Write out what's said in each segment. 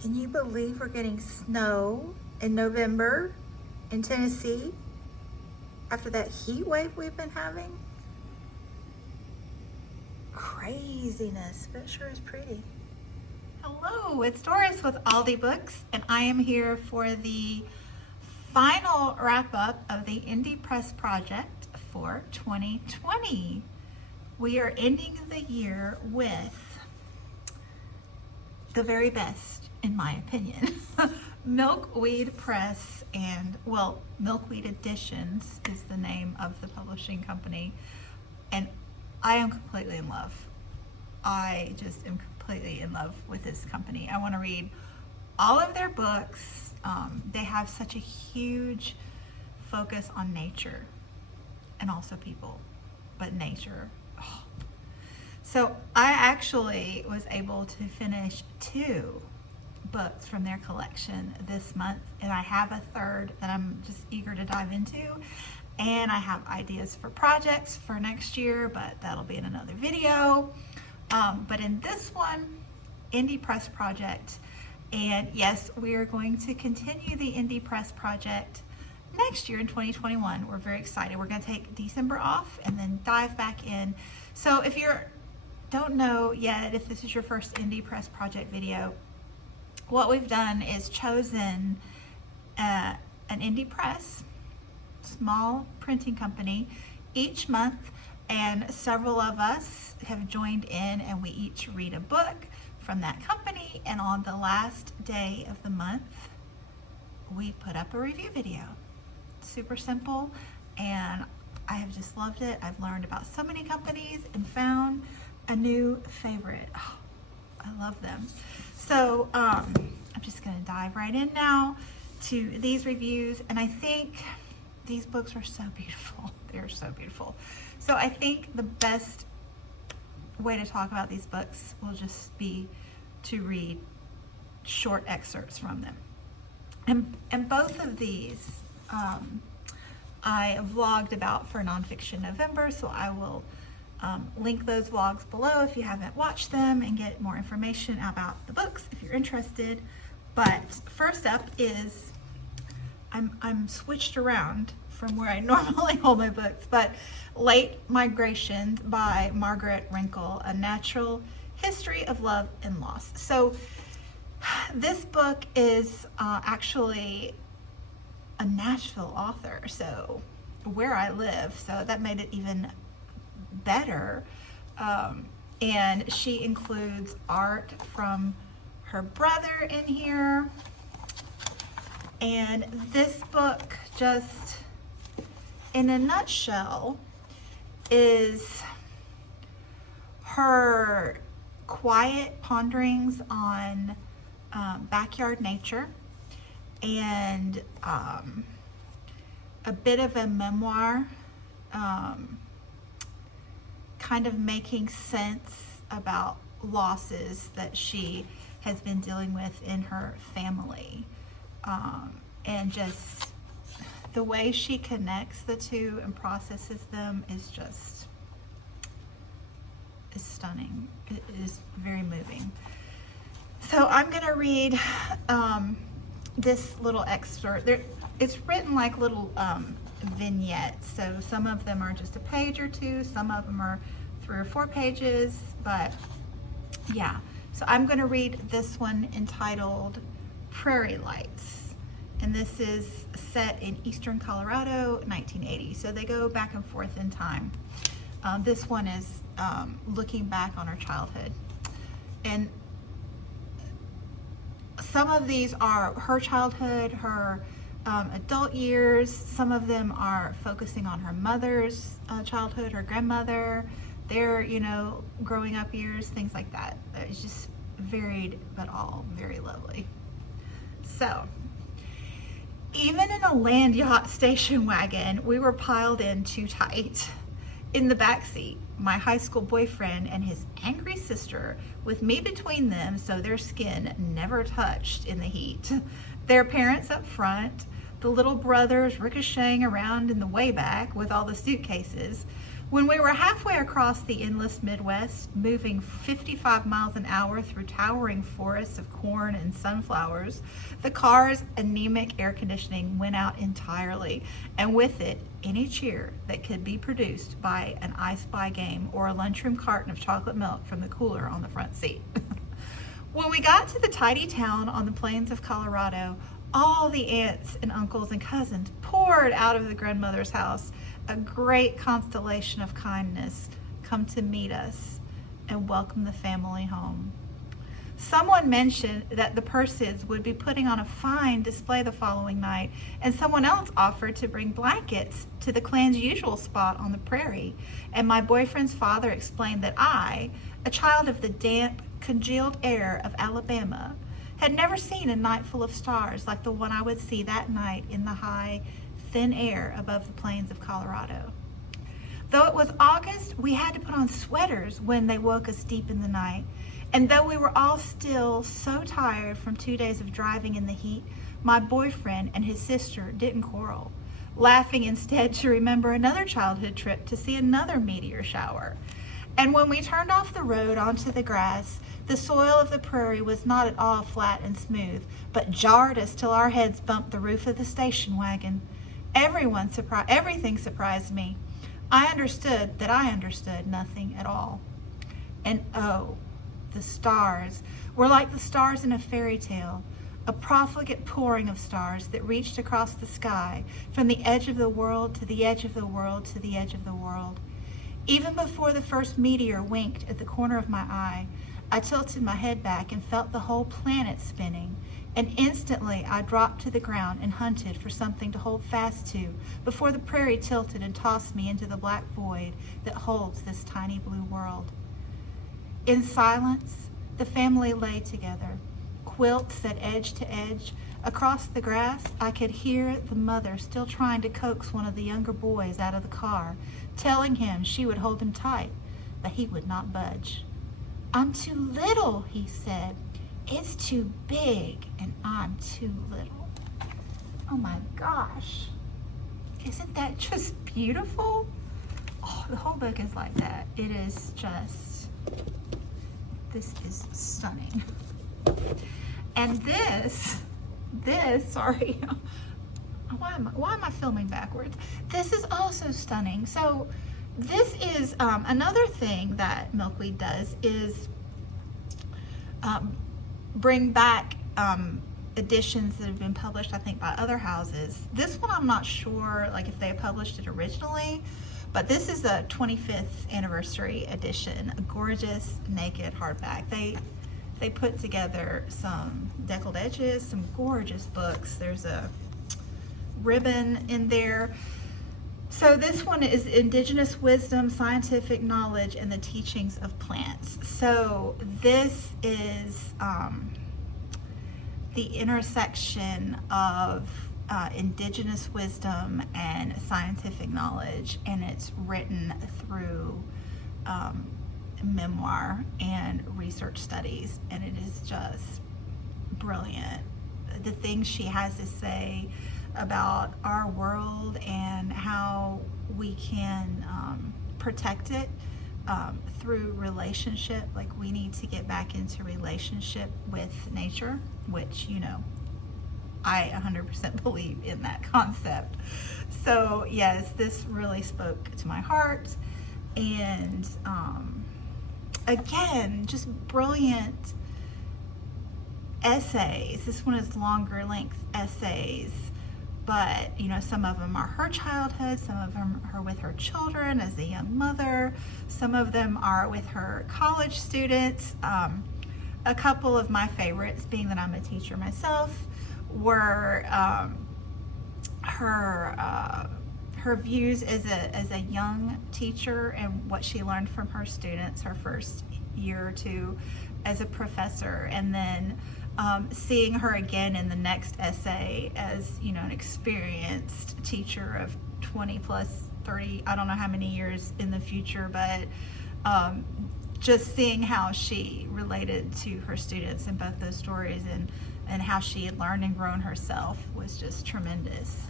Can you believe we're getting snow in November in Tennessee after that heat wave we've been having? Craziness, but it sure is pretty. Hello, it's Doris with Aldi Books, and I am here for the final wrap-up of the Indie Press project for 2020. We are ending the year with the very best, in my opinion. Milkweed Press and, well, Milkweed Editions is the name of the publishing company, and I am completely in love. I just am completely in love with this company. I want to read all of their books. They have such a huge focus on nature and also people, but nature. Oh. So I actually was able to finish 2 books from their collection this month, and I have a third that I'm just eager to dive into. And I have ideas for projects for next year, but that'll be in another video. But in this one, Indie Press project, and yes, we are going to continue the Indie Press project next year in 2021. We're very excited. We're going to take December off and then dive back in. So if you don't know yet, if this is your first Indie Press project video, what we've done is chosen an indie press, small printing company, each month, and several of us have joined in, and we each read a book from that company, and on the last day of the month we put up a review video. Super simple, and I have just loved it. I've learned about so many companies and found a new favorite. Oh, I love them. So I'm just going to dive right in now to these reviews, and I think these books are so beautiful. They're so beautiful. So I think the best way to talk about these books will just be to read short excerpts from them. And both of these I vlogged about for Nonfiction November, so I will link those vlogs below if you haven't watched them and get more information about the books if you're interested. But first up is, I'm switched around from where I normally hold my books, but Late Migration by Margaret Wrinkle, A Natural History of Love and Loss. So this book is actually a Nashville author, so where I live, so that made it even better. And she includes art from her brother in here. And this book, just in a nutshell, is her quiet ponderings on backyard nature, and a bit of a memoir, kind of making sense about losses that she has been dealing with in her family. And just the way she connects the two and processes them is stunning. It is very moving. So I'm going to read this little excerpt. It's written like little vignettes, so some of them are just a page or two, some of them are 3 or 4 pages, but yeah. So I'm going to read this one entitled Prairie Lights. And this is set in eastern Colorado, 1980. So they go back and forth in time. This one is looking back on her childhood. And some of these are her childhood, her adult years. Some of them are focusing on her mother's childhood, her grandmother, their, growing up years, things like that. It's just varied, but all very lovely. So, even in a land yacht station wagon, we were piled in too tight. In the back seat, my high school boyfriend and his angry sister, with me between them so their skin never touched in the heat. Their parents up front, the little brothers ricocheting around in the way back with all the suitcases. When we were halfway across the endless Midwest, moving 55 miles an hour through towering forests of corn and sunflowers, the car's anemic air conditioning went out entirely, and with it, any cheer that could be produced by an I Spy game or a lunchroom carton of chocolate milk from the cooler on the front seat. When we got to the tidy town on the plains of Colorado, all the aunts and uncles and cousins poured out of the grandmother's house, a great constellation of kindness come to meet us and welcome the family home. Someone mentioned that the Purses would be putting on a fine display the following night, and someone else offered to bring blankets to the clan's usual spot on the prairie. And my boyfriend's father explained that I, a child of the damp, congealed air of Alabama, had never seen a night full of stars like the one I would see that night in the high, thin air above the plains of Colorado. Though it was August, we had to put on sweaters when they woke us deep in the night. And though we were all still so tired from 2 days of driving in the heat, my boyfriend and his sister didn't quarrel, laughing instead to remember another childhood trip to see another meteor shower. And when we turned off the road onto the grass, the soil of the prairie was not at all flat and smooth, but jarred us till our heads bumped the roof of the station wagon. Everything surprised me. I understood that I understood nothing at all. And oh, the stars were like the stars in a fairy tale, a profligate pouring of stars that reached across the sky from the edge of the world to the edge of the world to the edge of the world. Even before the first meteor winked at the corner of my eye, I tilted my head back and felt the whole planet spinning, and instantly I dropped to the ground and hunted for something to hold fast to before the prairie tilted and tossed me into the black void that holds this tiny blue world. In silence, the family lay together, quilts set edge to edge. Across the grass, I could hear the mother still trying to coax one of the younger boys out of the car, telling him she would hold him tight, but he would not budge. "I'm too little," he said. "It's too big, and I'm too little." Oh my gosh. Isn't that just beautiful? Oh, the whole book is like that. It is just, this is stunning. And this, sorry, why am I filming backwards? This is also stunning. So this is another thing that Milkweed does is bring back editions that have been published, I think, by other houses. This one I'm not sure like if they published it originally, but this is the 25th anniversary edition, a gorgeous naked hardback. They put together some deckled edges, some gorgeous books. There's a ribbon in there. So this one is Indigenous Wisdom, Scientific Knowledge, and the Teachings of Plants. So this is the intersection of indigenous wisdom and scientific knowledge, and it's written through memoir and research studies, and it is just brilliant. The things she has to say about our world and how we can protect it through relationship. Like, we need to get back into relationship with nature, which, you know, I 100% believe in that concept. So yes, this really spoke to my heart. And again, just brilliant essays. This one is longer length essays, but you know, some of them are her childhood, some of them are with her children as a young mother, some of them are with her college students. A couple of my favorites, being that I'm a teacher myself, were her views as a young teacher and what she learned from her students her first year or two as a professor, and then seeing her again in the next essay as, you know, an experienced teacher of 20 plus 30, I don't know how many years in the future, but just seeing how she related to her students in both those stories, and how she had learned and grown herself was just tremendous.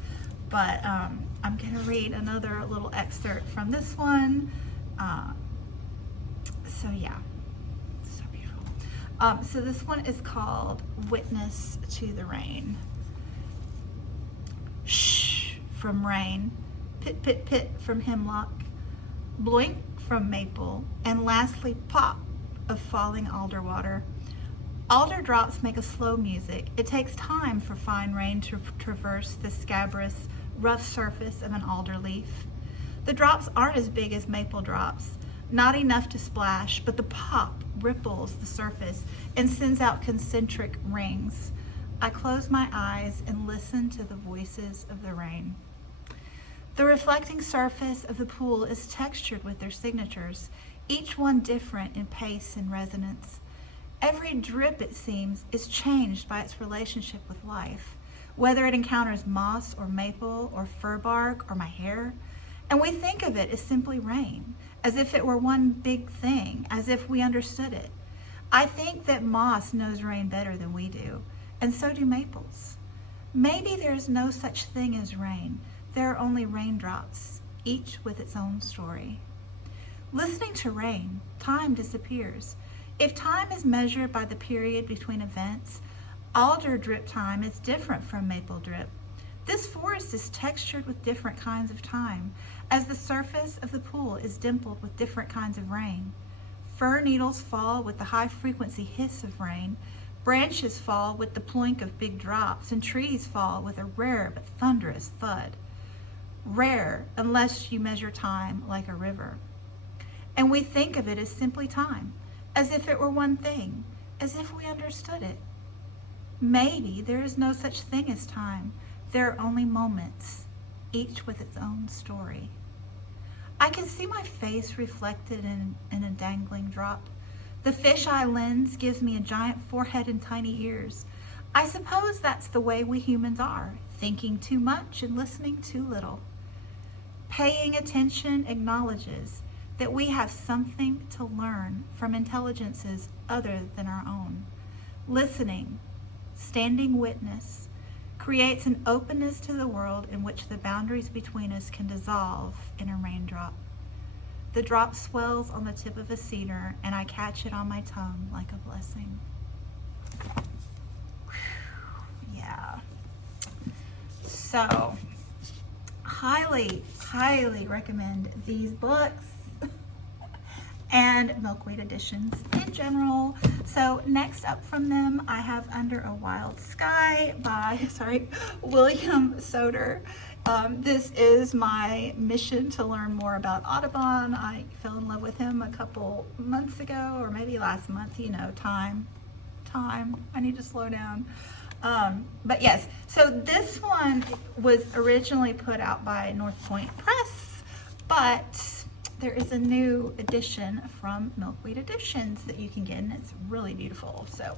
But I'm going to read another little excerpt from this one. So yeah, so beautiful. So this one is called Witness to the Rain. Shh from rain, pit, pit, pit from hemlock, bloink from maple, and lastly pop of falling alder water. Alder drops make a slow music. It takes time for fine rain to traverse the scabrous, rough surface of an alder leaf. The drops aren't as big as maple drops, not enough to splash, but the pop ripples the surface and sends out concentric rings. I close my eyes and listen to the voices of the rain. The reflecting surface of the pool is textured with their signatures, each one different in pace and resonance. Every drip, it seems, is changed by its relationship with life, whether it encounters moss or maple or fir bark or my hair. And we think of it as simply rain, as if it were one big thing, as if we understood it. I think that moss knows rain better than we do, and so do maples. Maybe there is no such thing as rain. There are only raindrops, each with its own story. Listening to rain, time disappears. If time is measured by the period between events, alder drip time is different from maple drip. This forest is textured with different kinds of time, as the surface of the pool is dimpled with different kinds of rain. Fir needles fall with the high-frequency hiss of rain, branches fall with the ploink of big drops, and trees fall with a rare but thunderous thud. Rare, unless you measure time like a river. And we think of it as simply time, as if it were one thing, as if we understood it. Maybe there is no such thing as time. There are only moments, each with its own story. I can see my face reflected in a dangling drop. The fisheye lens gives me a giant forehead and tiny ears. I suppose that's the way we humans are, thinking too much and listening too little. Paying attention acknowledges that we have something to learn from intelligences other than our own. Listening, standing witness, creates an openness to the world in which the boundaries between us can dissolve in a raindrop. The drop swells on the tip of a cedar, and I catch it on my tongue like a blessing. Yeah. So, highly, highly recommend these books and Milkweed editions in general. So next up from them, I have Under a Wild Sky by, William Soder. This is my mission to learn more about Audubon. I fell in love with him a couple months ago, or maybe last month, time. I need to slow down. But yes, so this one was originally put out by North Point Press, but there is a new edition from Milkweed Editions that you can get, and it's really beautiful. So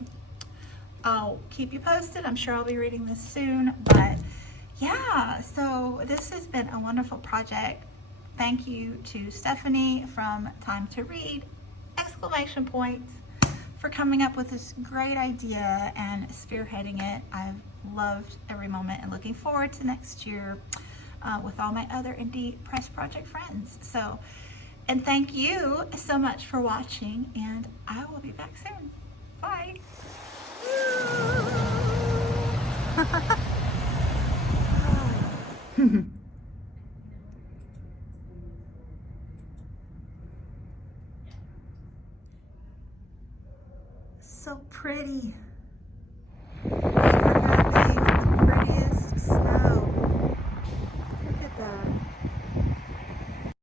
I'll keep you posted. I'm sure I'll be reading this soon, but yeah, so this has been a wonderful project. Thank you to Stephanie from Time to Read, ! For coming up with this great idea and spearheading it. I've loved every moment and looking forward to next year with all my other indie press project friends. So, and thank you so much for watching, and I will be back soon. Bye. So pretty.